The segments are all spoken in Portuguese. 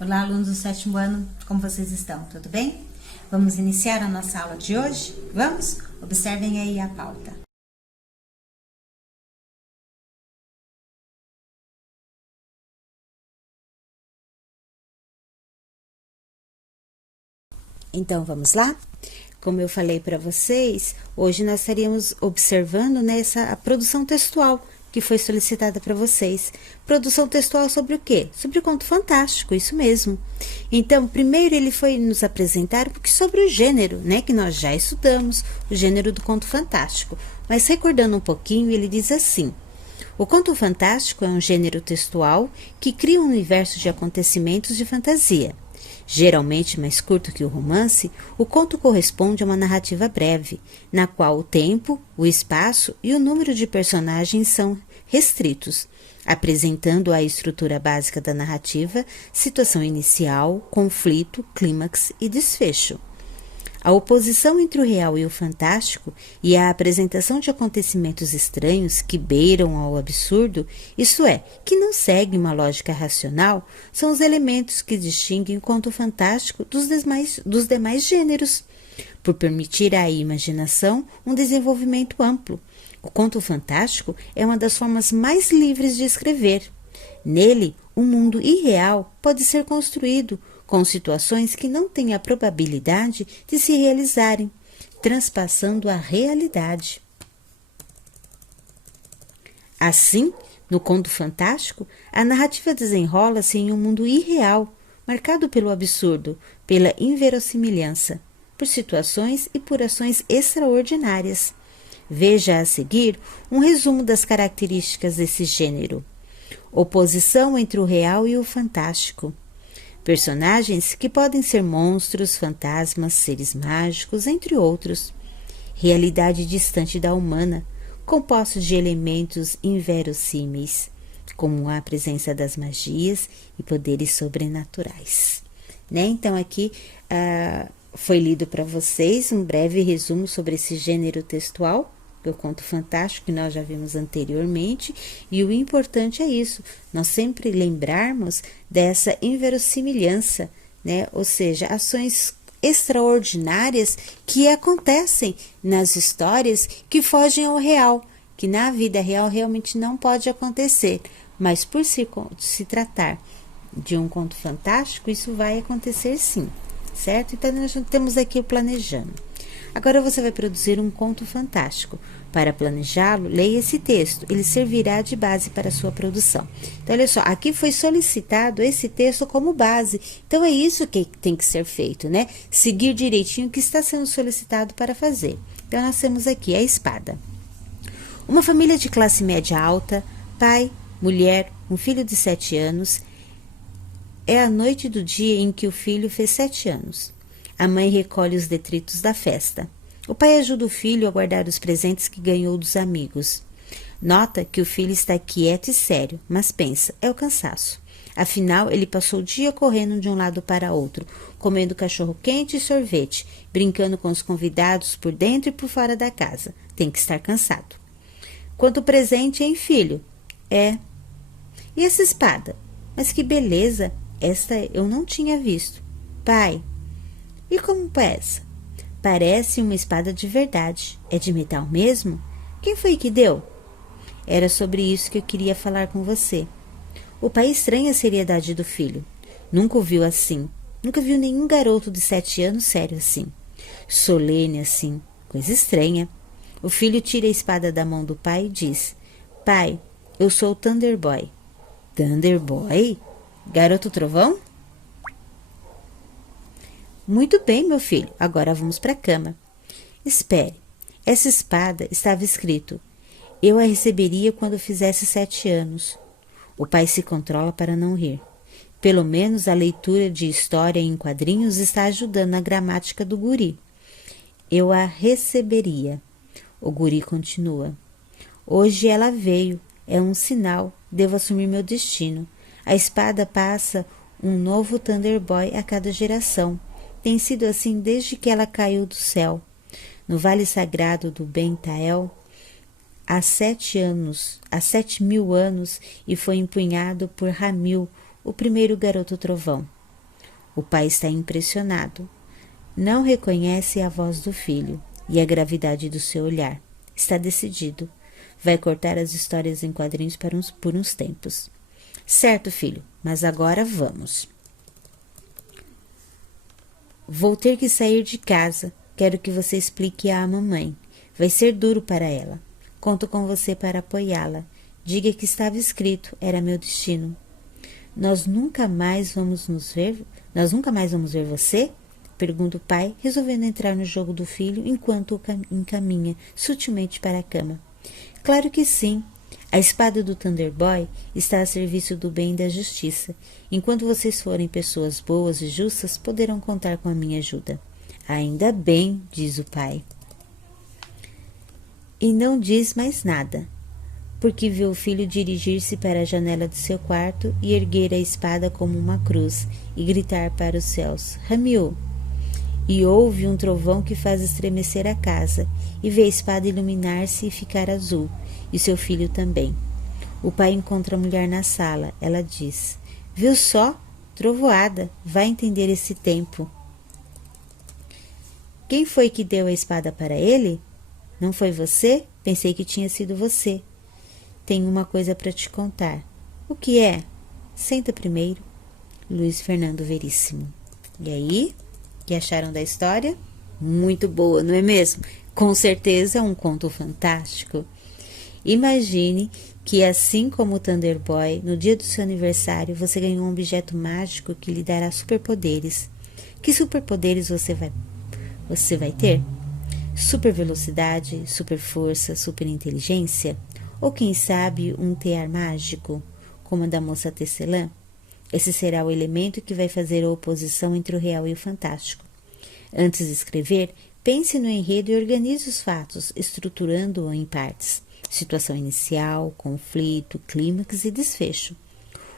Olá, alunos do sétimo ano, como vocês estão? Tudo bem? Vamos iniciar a nossa aula de hoje? Vamos? Observem aí a pauta. Então, vamos lá? Como eu falei para vocês, hoje nós estaríamos observando a produção textual que foi solicitada para vocês. Produção textual sobre o quê? Sobre o conto fantástico, isso mesmo. Então, primeiro ele foi nos apresentar um pouco sobre o gênero, né, que nós já estudamos, o gênero do conto fantástico. Mas recordando um pouquinho, ele diz assim: o conto fantástico é um gênero textual que cria um universo de acontecimentos de fantasia. Geralmente mais curto que o romance, o conto corresponde a uma narrativa breve, na qual o tempo, o espaço e o número de personagens são restritos, apresentando a estrutura básica da narrativa, situação inicial, conflito, clímax e desfecho. A oposição entre o real e o fantástico e a apresentação de acontecimentos estranhos que beiram ao absurdo, isto é, que não seguem uma lógica racional, são os elementos que distinguem o conto fantástico dos demais gêneros, por permitir à imaginação um desenvolvimento amplo. O conto fantástico é uma das formas mais livres de escrever. Nele, um mundo irreal pode ser construído com situações que não têm a probabilidade de se realizarem, transpassando a realidade. Assim, no conto fantástico, a narrativa desenrola-se em um mundo irreal, marcado pelo absurdo, pela inverossimilhança, por situações e por ações extraordinárias. Veja a seguir um resumo das características desse gênero. Oposição entre o real e o fantástico. Personagens que podem ser monstros, fantasmas, seres mágicos, entre outros. Realidade distante da humana, compostos de elementos inverossímeis, como a presença das magias e poderes sobrenaturais. Né? Então, aqui foi lido para vocês um breve resumo sobre esse gênero textual, o conto fantástico que nós já vimos anteriormente, e o importante é isso, nós sempre lembrarmos dessa inverossimilhança, né? Ou seja, ações extraordinárias que acontecem nas histórias que fogem ao real, que na vida real realmente não pode acontecer, mas por se tratar de um conto fantástico, isso vai acontecer sim, certo? Então nós temos aqui o planejando. Agora você vai produzir um conto fantástico. Para planejá-lo, leia esse texto, ele servirá de base para a sua produção. Então, olha só, aqui foi solicitado esse texto como base. Então, é isso que tem que ser feito, né? Seguir direitinho o que está sendo solicitado para fazer. Então, nós temos aqui a espada. Uma família de classe média alta, pai, mulher, um filho de 7 anos. É a noite do dia em que o filho fez 7 anos. A mãe recolhe os detritos da festa. O pai ajuda o filho a guardar os presentes que ganhou dos amigos. Nota que o filho está quieto e sério, mas pensa, é o cansaço. Afinal, ele passou o dia correndo de um lado para outro, comendo cachorro-quente e sorvete, brincando com os convidados por dentro e por fora da casa. Tem que estar cansado. Quanto presente, hein, filho? É. E essa espada? Mas que beleza! Esta eu não tinha visto. Pai, e como é essa? Parece uma espada de verdade. É de metal mesmo? Quem foi que deu? Era sobre isso que eu queria falar com você. O pai estranha a seriedade do filho. Nunca o viu assim. Nunca viu nenhum garoto de 7 anos sério assim. Solene assim. Coisa estranha. O filho tira a espada da mão do pai e diz: Pai, eu sou o Thunder Boy. Thunder Boy? Garoto trovão? Muito bem, meu filho, agora vamos para a cama. Espere, essa espada estava escrito: eu a receberia quando fizesse 7 anos. O pai se controla para não rir. Pelo menos a leitura de história em quadrinhos está ajudando na gramática do guri. Eu a receberia. O guri continua. Hoje ela veio, é um sinal, devo assumir meu destino. A espada passa um novo Thunder Boy a cada geração. Tem sido assim desde que ela caiu do céu. No vale sagrado do Ben-Tael, há 7.000 anos, e foi empunhado por Ramil, o primeiro garoto trovão. O pai está impressionado. Não reconhece a voz do filho e a gravidade do seu olhar. Está decidido. Vai cortar as histórias em quadrinhos por uns tempos. Certo, filho, mas agora vamos. Vou ter que sair de casa. Quero que você explique à mamãe. Vai ser duro para ela. Conto com você para apoiá-la. Diga que estava escrito, era meu destino. Nós nunca mais vamos ver você? Pergunta o pai, resolvendo entrar no jogo do filho enquanto o encaminha sutilmente para a cama. Claro que sim. A espada do Thunderboy está a serviço do bem e da justiça. Enquanto vocês forem pessoas boas e justas, poderão contar com a minha ajuda. Ainda bem, diz o pai. E não diz mais nada, porque vê o filho dirigir-se para a janela do seu quarto e erguer a espada como uma cruz e gritar para os céus, Ramiu! E ouve um trovão que faz estremecer a casa, e vê a espada iluminar-se e ficar azul, e seu filho também. O pai encontra a mulher na sala. Ela diz, viu só? Trovoada, vai entender esse tempo. Quem foi que deu a espada para ele? Não foi você? Pensei que tinha sido você. Tenho uma coisa para te contar. O que é? Senta primeiro. Luiz Fernando Veríssimo. E aí? O que acharam da história? Muito boa, não é mesmo? Com certeza é um conto fantástico. Imagine que, assim como o Thunderboy, no dia do seu aniversário, você ganhou um objeto mágico que lhe dará superpoderes. Que superpoderes você vai ter? Super velocidade, super força, super inteligência? Ou quem sabe um tear mágico, como a da moça Tecelã? Esse será o elemento que vai fazer a oposição entre o real e o fantástico. Antes de escrever, pense no enredo e organize os fatos, estruturando-o em partes. Situação inicial, conflito, clímax e desfecho.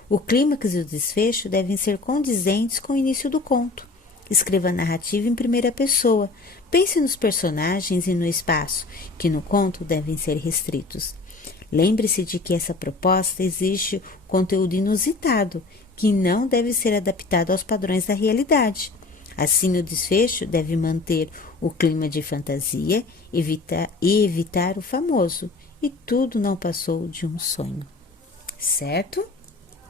O clímax e o desfecho devem ser condizentes com o início do conto. Escreva a narrativa em primeira pessoa. Pense nos personagens e no espaço, que no conto devem ser restritos. Lembre-se de que essa proposta exige conteúdo inusitado, que não deve ser adaptado aos padrões da realidade. Assim, o desfecho deve manter o clima de fantasia e evitar o famoso. E tudo não passou de um sonho. Certo?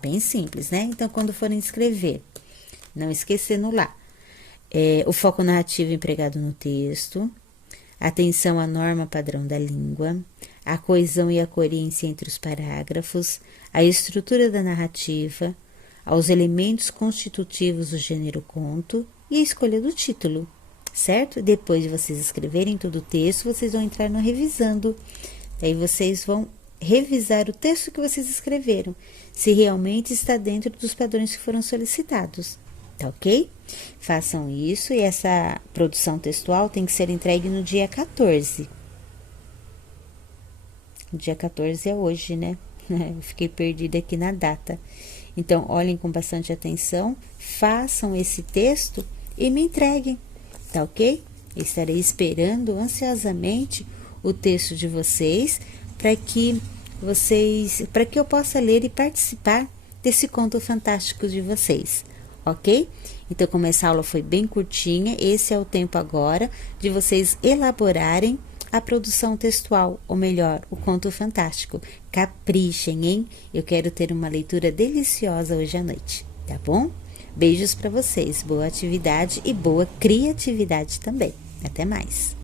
Bem simples, né? Então, quando forem escrever, não esquecendo lá. O foco narrativo empregado no texto, atenção à norma padrão da língua, a coesão e a coerência entre os parágrafos, a estrutura da narrativa, aos elementos constitutivos do gênero conto e a escolha do título, certo? Depois de vocês escreverem todo o texto, vocês vão entrar no revisando. Daí vocês vão revisar o texto que vocês escreveram, se realmente está dentro dos padrões que foram solicitados, tá ok? Façam isso e essa produção textual tem que ser entregue no dia 14. O dia 14 é hoje, né? Eu fiquei perdida aqui na data. Então, olhem com bastante atenção, façam esse texto e me entreguem, tá ok? Eu estarei esperando ansiosamente o texto de vocês para que eu possa ler e participar desse conto fantástico de vocês, ok? Então, como essa aula foi bem curtinha, esse é o tempo agora de vocês elaborarem a produção textual, ou melhor, o conto fantástico. Caprichem, hein? Eu quero ter uma leitura deliciosa hoje à noite, tá bom? Beijos para vocês, boa atividade e boa criatividade também. Até mais!